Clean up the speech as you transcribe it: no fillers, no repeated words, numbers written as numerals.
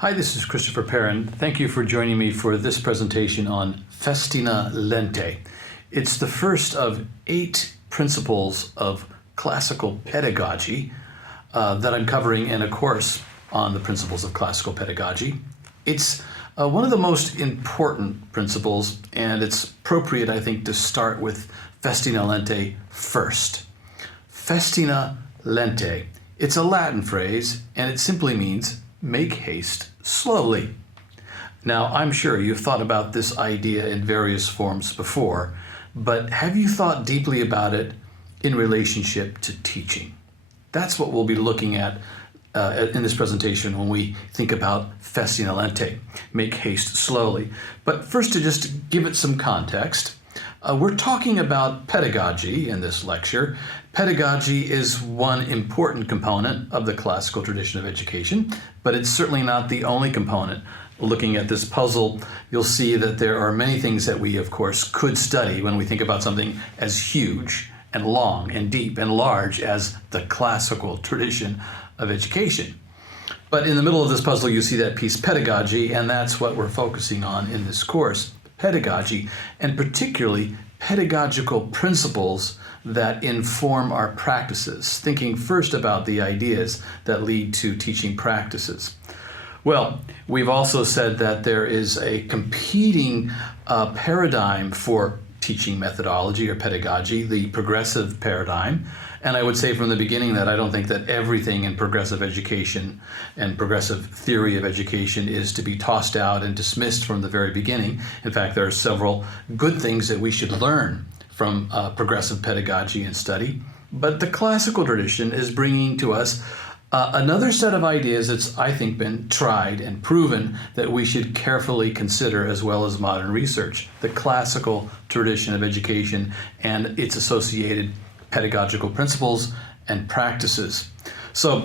Hi, this is Christopher Perrin. Thank you for joining me for this presentation on Festīnā lentē. It's the first of 8 principles of classical pedagogy that I'm covering in a course on the principles of classical pedagogy. It's one of the most important principles, and it's appropriate, I think, to start with Festīnā lentē first. Festīnā lentē. It's a Latin phrase, and it simply means make haste slowly. Now, I'm sure you've thought about this idea in various forms before, but have you thought deeply about it in relationship to teaching? That's what we'll be looking at in this presentation when we think about Festīnā lentē, make haste slowly. But first, to just give it some context, we're talking about pedagogy in this lecture. Pedagogy is one important component of the classical tradition of education, but it's certainly not the only component. Looking at this puzzle, you'll see that there are many things that we, of course, could study when we think about something as huge and long and deep and large as the classical tradition of education. But in the middle of this puzzle, you see that piece pedagogy, and that's what we're focusing on in this course. Pedagogy, and particularly pedagogical principles that inform our practices, thinking first about the ideas that lead to teaching practices. Well, we've also said that there is a competing paradigm for teaching methodology or pedagogy, the progressive paradigm. And I would say from the beginning that I don't think that everything in progressive education and progressive theory of education is to be tossed out and dismissed from the very beginning. In fact, there are several good things that we should learn from progressive pedagogy and study. But the classical tradition is bringing to us another set of ideas that's, I think, been tried and proven that we should carefully consider, as well as modern research, the classical tradition of education and its associated pedagogical principles and practices. So